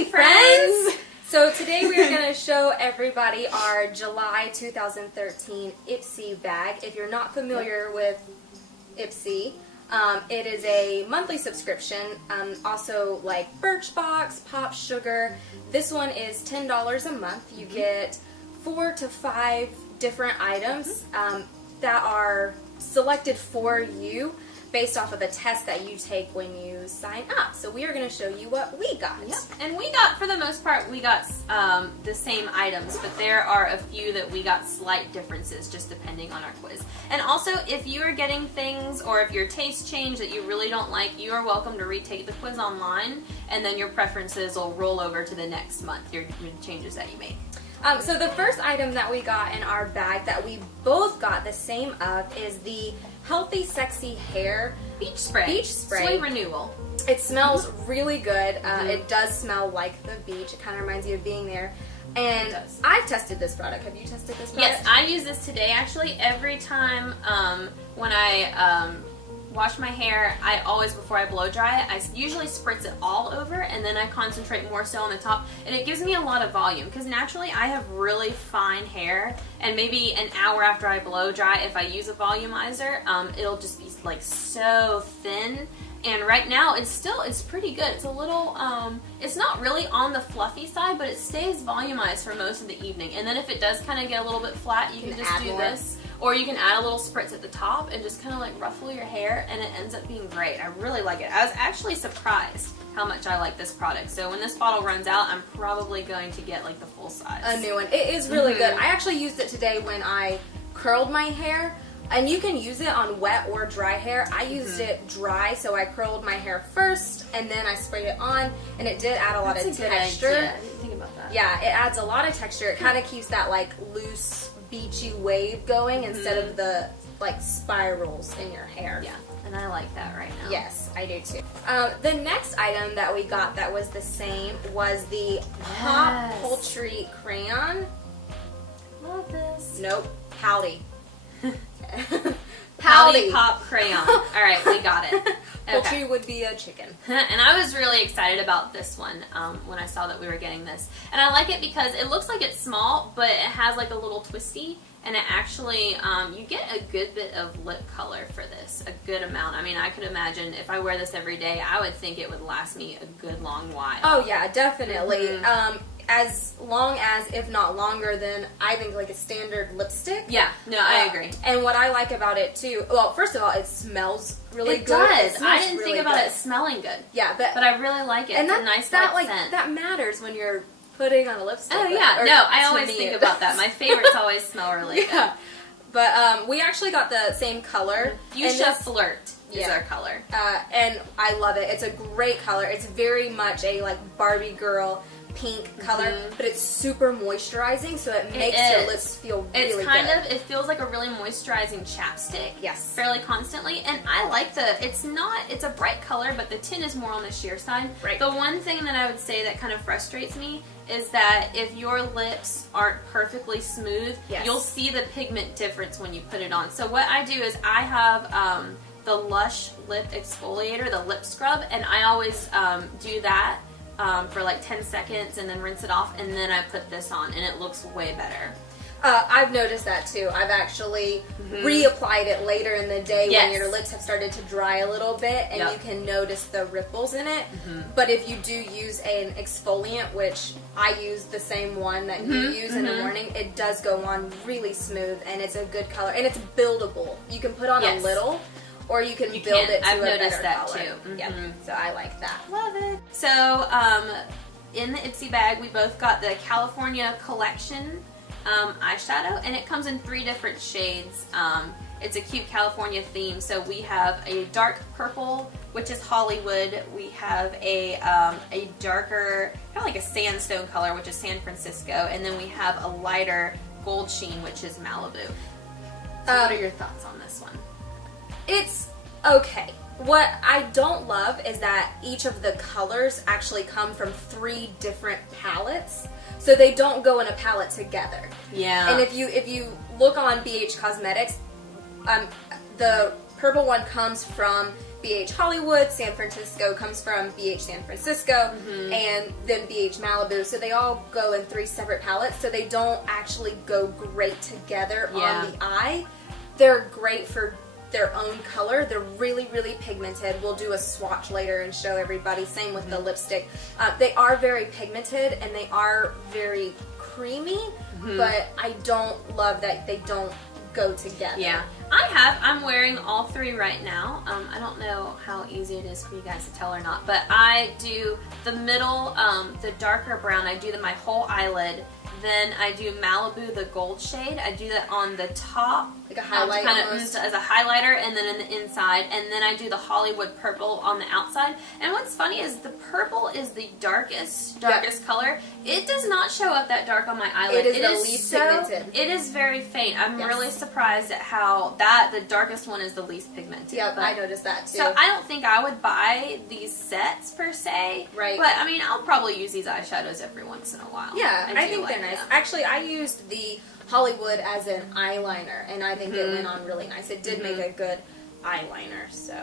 Hi, friends! So today we are going to show everybody our July 2013 Ipsy bag. If you're not familiar with Ipsy, it is a monthly subscription, also like Birchbox, Pop Sugar. This one is $10 a month. You get 4 to 5 different items that are selected for you based off of a test that you take when you sign up. So we are going to show you what we got. Yep. And we got, for the most part, we got the same items, but there are a few that we got slight differences just depending on our quiz. And also, if you are getting things or if your tastes change that you really don't like, you are welcome to retake the quiz online, and then your preferences will roll over to the next month, your changes that you make. So the first item that we got in our bag that we both got the same of is the Healthy Sexy Hair Beach Spray. Soy Renewal. It smells really good. It does smell like the beach. It kind of reminds you of being there. And I've tested this product. Have you tested this product? Yes, I use this today. Actually, every time when I wash my hair, I always, before I blow dry it, I usually spritz it all over, and then I concentrate more so on the top, and it gives me a lot of volume, because naturally I have really fine hair, and maybe an hour after I blow dry, if I use a volumizer, it'll just be like so thin. And right now, it's pretty good. It's a little, it's not really on the fluffy side, but it stays volumized for most of the evening. And then if it does kind of get a little bit flat, you can just do this. Or you can add a little spritz at the top and just kind of like ruffle your hair, and it ends up being great. I really like it. I was actually surprised how much I like this product. So when this bottle runs out, I'm probably going to get like the full size. A new one. It is really good. I actually used it today when I curled my hair. And you can use it on wet or dry hair. I used it dry, so I curled my hair first, and then I sprayed it on, and it did add a lot of texture. I didn't think about that. Yeah, it adds a lot of texture. It kind of keeps that like loose, beachy wave going instead of the like spirals in your hair. Yeah, and I like that right now. Yes, I do too. The next item that we got that was the same was the Pop Poultry Crayon. Love this. Nope, Pouty. Pouty Pop Crayon. Alright, we got it. Poultry would be a chicken. And I was really excited about this one when I saw that we were getting this. And I like it because it looks like it's small, but it has like a little twisty, and it actually, you get a good bit of lip color for this, a good amount. I mean, I could imagine if I wear this every day, I would think it would last me a good long while. Oh yeah, definitely. As long as, if not longer than, I think like a standard lipstick. Yeah, no, I agree. And what I like about it too, well, first of all, it smells really good. It does. I didn't think about it smelling good. Yeah, but I really like it. And it's a nice that, light scent. That matters when you're putting on a lipstick. Oh yeah, no, I always think about that. My favorites always smell really good. But we actually got the same color. Fuchsia Flirt is our color. And I love it. It's a great color. It's very much a like Barbie girl pink color, but it's super moisturizing, so it makes your lips feel really good. It feels like a really moisturizing chapstick. Yes. Fairly constantly, and I like it's a bright color, but the tint is more on the sheer side. Right. The one thing that I would say that kind of frustrates me is that if your lips aren't perfectly smooth, you'll see the pigment difference when you put it on. So what I do is I have the Lush Lip Exfoliator, the lip scrub, and I always do that for like 10 seconds and then rinse it off, and then I put this on, and it looks way better. I've noticed that too. I've actually reapplied it later in the day when your lips have started to dry a little bit, and you can notice the ripples in it. But if you do use an exfoliant, which I use the same one that you use in the morning, it does go on really smooth, and it's a good color, and it's buildable. You can put on a little, or you can build it to I've a noticed better that color. too. Yeah, so I like that. Love it. So in the Ipsy bag, we both got the California Collection eyeshadow, and it comes in 3 different shades. It's a cute California theme, so we have a dark purple, which is Hollywood. We have a darker, kind of like a sandstone color, which is San Francisco, and then we have a lighter gold sheen, which is Malibu. So what are your thoughts on this one? It's okay. What I don't love is that each of the colors actually come from 3 different palettes, so they don't go in a palette together. Yeah. And if you look on BH Cosmetics, the purple one comes from BH Hollywood, San Francisco comes from BH San Francisco, and then BH Malibu. So they all go in 3 separate palettes, so they don't actually go great together on the eye. They're great for their own color. They're really, really pigmented. We'll do a swatch later and show everybody. Same with the lipstick. They are very pigmented and they are very creamy, but I don't love that they don't go together. Yeah. I'm wearing all 3 right now. I don't know how easy it is for you guys to tell or not, but I do the middle, the darker brown, I do my whole eyelid. Then I do Malibu, the gold shade. I do that on the top, like a highlight almost. As a highlighter, and then in the inside. And then I do the Hollywood purple on the outside. And what's funny is the purple is the darkest color. It does not show up that dark on my eyelid. It is the least pigmented. It is very faint. I'm really surprised at how the darkest one is the least pigmented. Yeah, I noticed that too. So I don't think I would buy these sets per se. Right. But I mean, I'll probably use these eyeshadows every once in a while. Yeah, I think like they're nice. them. Actually, I used the Hollywood as an eyeliner, and I think it went on really nice. It did make a good eyeliner, so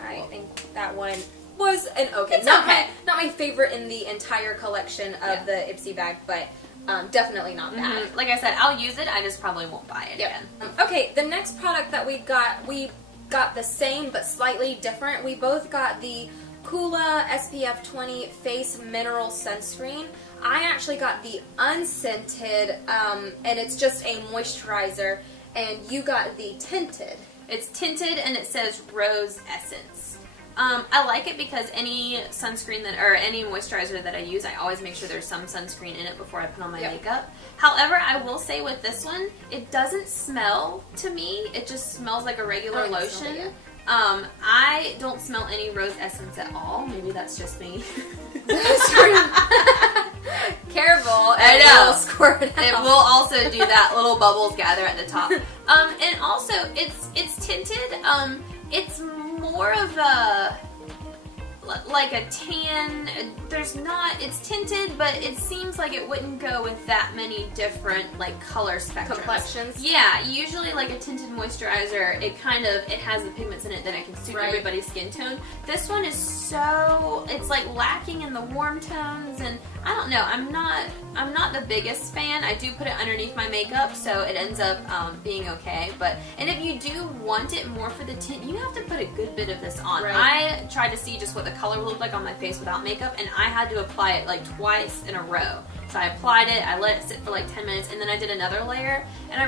I think that one was an okay. It's Not my favorite in the entire collection of the Ipsy bag, but definitely not bad. Like I said, I'll use it. I just probably won't buy it again. Okay, the next product that we got the same but slightly different. We both got the Coola SPF 20 Face Mineral Sunscreen. I actually got the Unscented, and it's just a moisturizer, and you got the Tinted. It's tinted and it says Rose Essence. I like it because any sunscreen or any moisturizer that I use, I always make sure there's some sunscreen in it before I put on my makeup. However, I will say with this one, it doesn't smell to me. It just smells like a regular lotion. I don't smell any rose essence at all. Maybe that's just me. Careful, I know. Squirt it will also do that. Little bubbles gather at the top. And also, it's tinted. It's more of like a tan. It's tinted, but it seems like it wouldn't go with that many different like color spectrums. Complexions. Yeah, usually like a tinted moisturizer, it has the pigments in it that I can suit everybody's skin tone. This one is it's like lacking in the warm tones, and I don't know, I'm not the biggest fan. I do put it underneath my makeup, so it ends up being okay. And if you do want it more for the tint, you have to put a good bit of this on. I tried to see just what the color would look like on my face without makeup, and I had to apply it like twice in a row. So I applied it, I let it sit for like 10 minutes, and then I did another layer, and I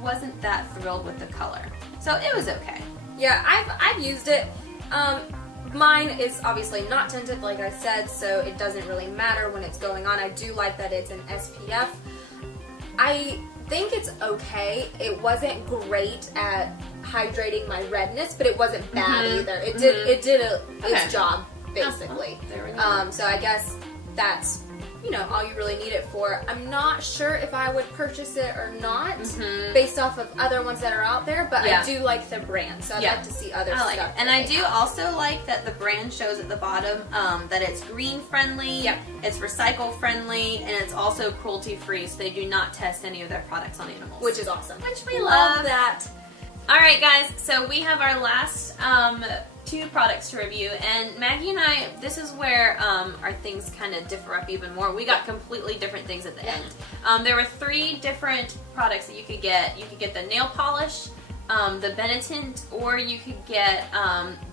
wasn't that thrilled with the color. So it was okay. Yeah, I've used it. Mine is obviously not tinted, like I said, so it doesn't really matter when it's going on. I do like that it's an SPF. I think it's okay. It wasn't great at hydrating my redness, but it wasn't bad either. It did its job, basically. There we go. So I guess that's all you really need it for. I'm not sure if I would purchase it or not, based off of other ones that are out there, but I do like the brand, so I'd like to see other stuff. It. And I do also like that the brand shows at the bottom that it's green friendly, it's recycle friendly, and it's also cruelty free, so they do not test any of their products on animals. Which is awesome. Which we love. that. Alright guys, so we have our last 2 products to review, and Maggie and I, this is where our things kind of differ up even more. We got completely different things at the end. There were 3 different products that you could get. You could get the nail polish, the Benetint, or you could get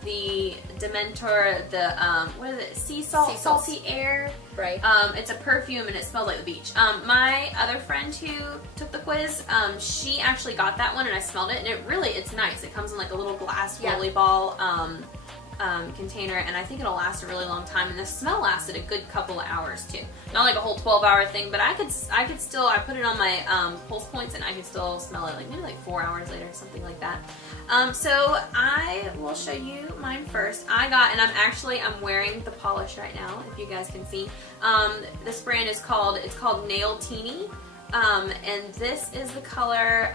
the Dementor, the what is it? Sea salt, salty air. Right. It's a perfume and it smells like the beach. My other friend who took the quiz, she actually got that one and I smelled it, and it's nice. It comes in like a little glass rolly ball container, and I think it'll last a really long time, and the smell lasted a good couple of hours too. Not like a whole 12-hour thing, but I could still, I put it on my pulse points and I could still smell it like maybe like 4 hours later, something like that. So I will show you mine first. I got, and I'm wearing the polish right now, if you guys can see. This brand is called Nailtini. And this is the color,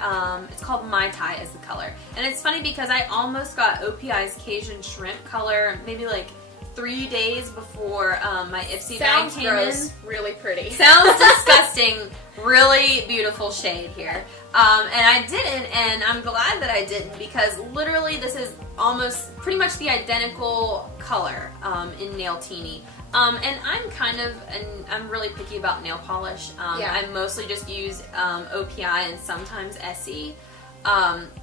it's called Mai Tai is the color. And it's funny because I almost got OPI's Cajun Shrimp color maybe like 3 days before my Ipsy Sounds bag came gross, in. really pretty. Sounds disgusting. Really beautiful shade here. And I didn't, and I'm glad that I didn't, because literally this is almost pretty much the identical color in Nailtini. And I'm really picky about nail polish. I mostly just use OPI and sometimes Essie.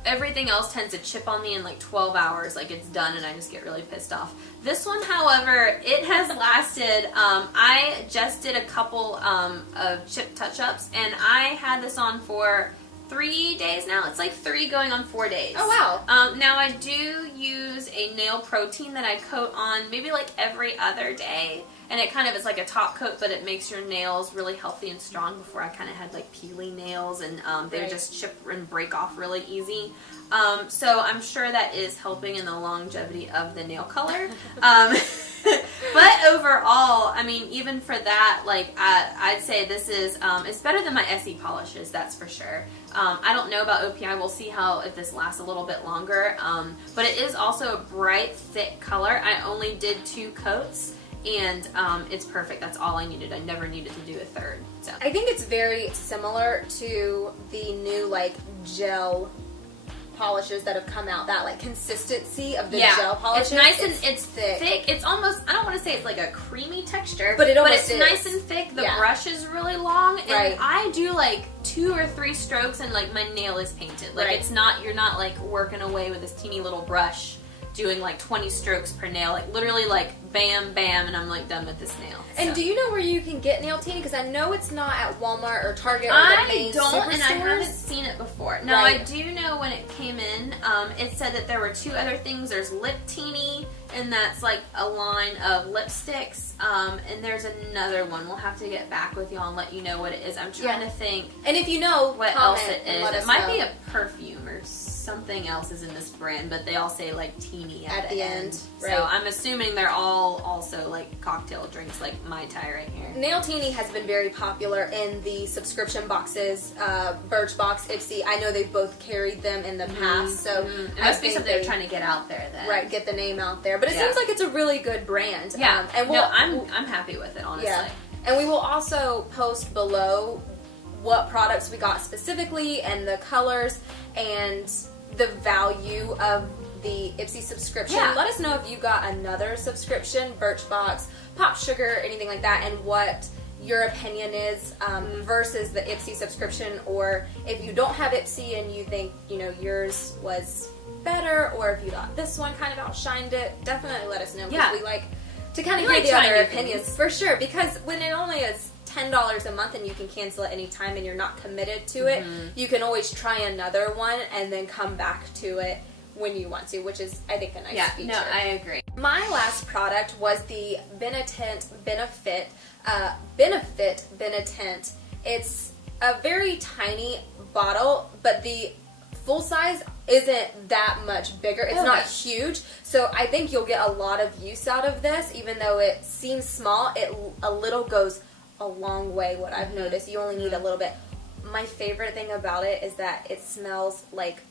Everything else tends to chip on me in like 12 hours, like it's done, and I just get really pissed off. This one, however, it has lasted. I just did a couple of chip touch-ups, and I had this on for 3 days now. It's like 3 going on 4 days. Oh, wow. Now I do use a nail protein that I coat on maybe like every other day. And it kind of is like a top coat, but it makes your nails really healthy and strong. Before I kind of had like peely nails, and they would just chip and break off really easy. So I'm sure that is helping in the longevity of the nail color. But overall, I mean, even for that, like I'd say this is it's better than my Essie polishes, that's for sure. I don't know about OPI. We'll see if this lasts a little bit longer. But it is also a bright, thick color. I only did 2 coats. And it's perfect. That's all I needed. I never needed to do a third. So I think it's very similar to the new like gel polishes that have come out. That like consistency of the gel polishes. It's nice and it's thick. It's almost, I don't want to say it's like a creamy texture, but it's nice and thick. The brush is really long, and I do like 2 or 3 strokes, and like my nail is painted. Like it's not, you're not like working away with this teeny little brush doing like 20 strokes per nail, like literally like bam, bam, and I'm like done with this nail. So. And do you know where you can get Nailtini? Because I know it's not at Walmart or Target or the main superstores. I don't, and I haven't seen it before. Now I do know when it came in, it said that there were 2 other things. There's Liptini, and that's like a line of lipsticks, and there's another one. We'll have to get back with y'all and let you know what it is. I'm trying to think. And if you know what else it is, it might be a perfume or something else is in this brand, but they all say like teeny at the end. So I'm assuming they're all also like cocktail drinks, like Mai Tai right here. Nailtini has been very popular in the subscription boxes, Birchbox, Ipsy. I know they've both carried them in the past, so it must be something they're trying to get out there then. Right, get the name out there. But it seems like it's a really good brand. Yeah, and I'm happy with it, honestly. Yeah. And we will also post below what products we got specifically, and the colors, and the value of the Ipsy subscription. Let us know if you got another subscription, Birchbox, Pop Sugar, anything like that, and what your opinion is versus the Ipsy subscription, or if you don't have Ipsy and you think, you know, yours was better, or if you thought this one kind of outshined it, definitely let us know, because we like to kind of hear the other opinions. For sure, because when it only is $10 a month and you can cancel at any time and you're not committed to it, you can always try another one and then come back to it when you want to, which is, I think, a nice feature. No, I agree. My last product was the Benetint Benetint. It's a very tiny bottle, but the full size isn't that much bigger. It's not huge, so I think you'll get a lot of use out of this. Even though it seems small, a little goes a long way. What I've noticed, you only need a little bit. My favorite thing about it is that it smells like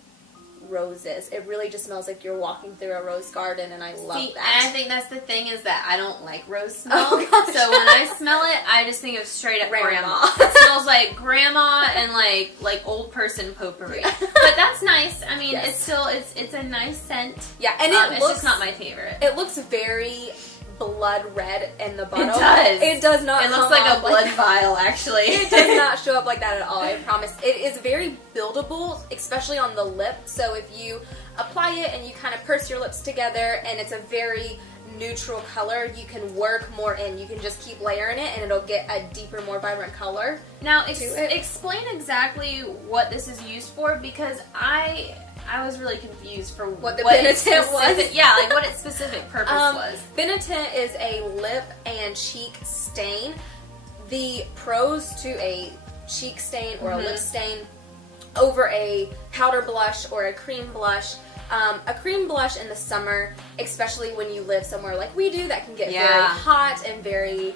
roses. It really just smells like you're walking through a rose garden, and I love that. And I think that's the thing, is that I don't like rose smell. So when I smell it, I just think of straight up grandma. It smells like grandma and like old person potpourri. But that's nice. I mean, it's still it's a nice scent. Yeah, and it's just not my favorite. It looks very blood red in the bottle. It does. It does not. It looks like a blood vial, actually. It does not show up like that at all, I promise. It is very buildable, especially on the lip. So if you apply it and you kind of purse your lips together, and it's a very neutral color, you can work more in. You can just keep layering it, and it'll get a deeper, more vibrant color. Now, explain exactly what this is used for, because I was really confused for what the Benetint was. Yeah, like what its specific purpose was. Benetint is a lip and cheek stain. The pros to a cheek stain or a lip stain over a powder blush or a cream blush. A cream blush in the summer, especially when you live somewhere like we do that can get very hot and very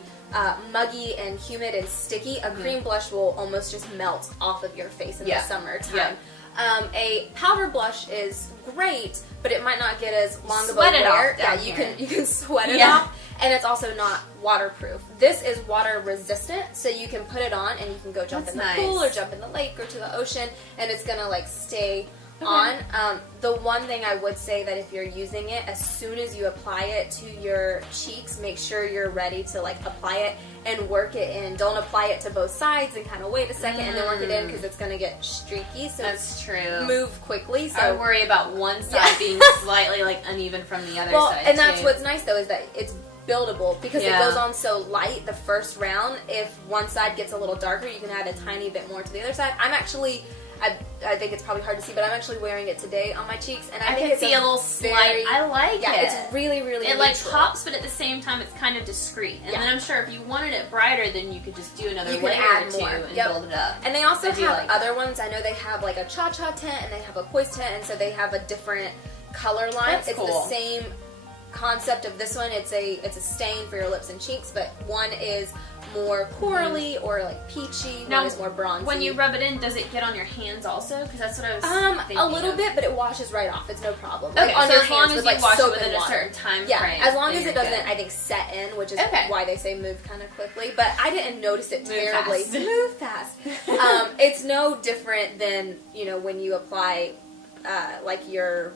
muggy and humid and sticky, a cream blush will almost just melt off of your face in the summertime. A powder blush is great, but it might not get as long of a Sweat it wear. off down You here. can sweat it Yeah. off, and it's also not waterproof. This is water resistant, so you can put it on and you can go jump That's in the nice. pool or jump in the lake or to the ocean, and it's gonna like stay on. The one thing I would say that if you're using it, as soon as you apply it to your cheeks, make sure you're ready to like apply it and work it in. Don't apply it to both sides and kind of wait a second and then work it in, because it's gonna get streaky. So That's true. move quickly. So I worry about one side being slightly like uneven from the other side. and that's too. what's nice though, is that it's buildable because Yeah. it goes on so light the first round. If one side gets a little darker, you can add a tiny bit more to the other side. I'm actually, I think it's probably hard to see, but I'm actually wearing it today on my cheeks, and I think can it's see a little slight. I like yeah, it. it's really, really It like neutral. pops, but at the same time, it's kind of discreet. And Yeah. then I'm sure if you wanted it brighter, then you could just do another You can layer add or two more. and Yep. build it up. And they also I do have like other ones. I know they have like a cha-cha tint and they have a poise tint, and so they have a different color line. That's it's cool. the same concept of this one. It's a stain for your lips and cheeks, but one is more corally or like peachy. Now, one is more bronzy. When you rub it in, does it get on your hands also? Because that's what I was thinking a little of. bit, but it washes right off. It's no problem. Okay, Like on so your as long hands as with you like wash it soap within and a water. certain time Yeah, frame, as long then as it you're doesn't, good. I think, set in, which is Okay. why they say move kind of quickly. But I didn't notice it Move terribly. fast. Move fast. It's no different than when you apply like your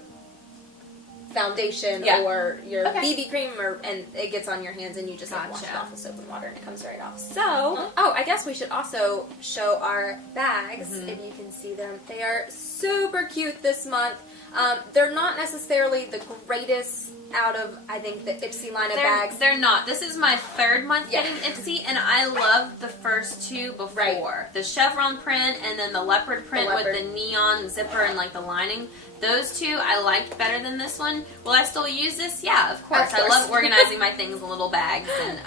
foundation Yeah. or your Okay. BB cream, and it gets on your hands and you just like, wash it Gotcha. off with soap and water and it comes right off. So, I guess we should also show our bags if you can see them. They are super cute this month. They're not necessarily the greatest out of, I think, the Ipsy line of bags. They're not. This is my third month Yeah. getting Ipsy, and I love the first two before. Right. The chevron print and then the leopard print The leopard. with the neon zipper and like the lining. Those two I liked better than this one. Will I still use this? Yeah, of course. Of course. I love organizing my things in little bags, and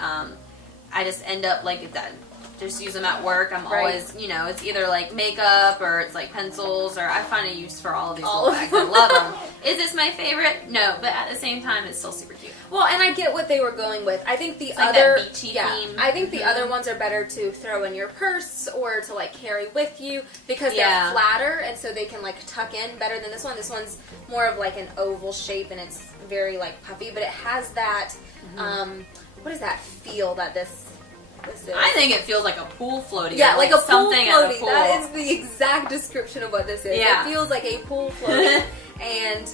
I just end up like that. Just use them at work. I'm Right. always, it's either like makeup or it's like pencils, or I find a use for all of these All little of bags. I love them. Is this my favorite? No, but at the same time, it's still super cute. Well, and I get what they were going with. I think the It's like other that beachy yeah, theme. I think the other ones are better to throw in your purse or to like carry with you because Yeah. they're flatter and so they can like tuck in better than this one. This one's more of like an oval shape and it's very like puffy, but it has that what is that feel that this is? I think it feels like a pool floaty. Yeah, or like a pool something at floaty. a pool. That is the exact description of what this is. Yeah. It feels like a pool floaty, and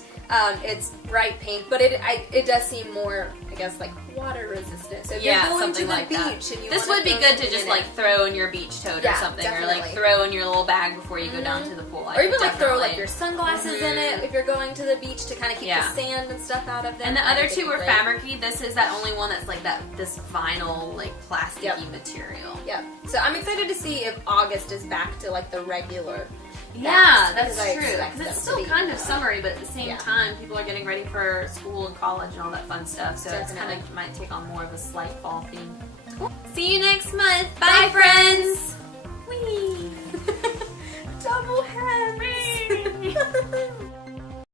it's bright pink, but it does seem more, I guess, like water resistant. So if you're going to something the like beach that. and you This wanna would be throw good to something just in like it. throw in your beach tote Yeah, or something, or like definitely. throw in your little bag before you go down to the pool. Or even like throw like Definitely. your sunglasses in it if you're going to the beach to kind of keep Yeah. the sand and stuff out of them. And the I other think two it'd were be great. fabricy. This is that only one that's like this vinyl, like plasticky Yep. material. Yeah. So I'm excited to see if August is back to like the regular. Yeah, bags, that's because I true. expect 'Cause them it's to still be. kind of summery, but at the same Yeah. time, people are getting ready for school and college and all that fun stuff. So it's Definitely. kind of might take on more of a slight fall theme. See you next month. Bye, friends.